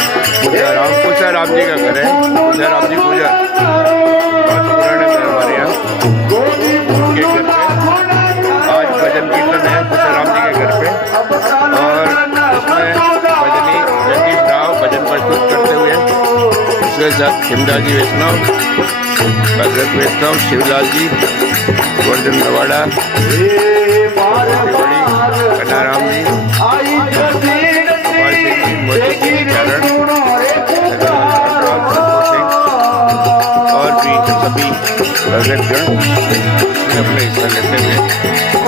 पूजा राम जी का घर है। पूजा राम जी पूजा बहुत पुराने घर हमारे यहाँ के घर पे। आज भजन कीर्तन है पूजा राम जी के घर पे और इसमें भजनी जगदीश राव भजन प्रस्तुत करते हुए उसके साथ शिवलाल जी वैष्णव, भगत वैष्णव, शिवलाल जी, गोवर्धन नवाड़ा, कन्हाराम जी, मोती जी चरण और भी सभी भगतगण अपने हिस्सा लेते हुए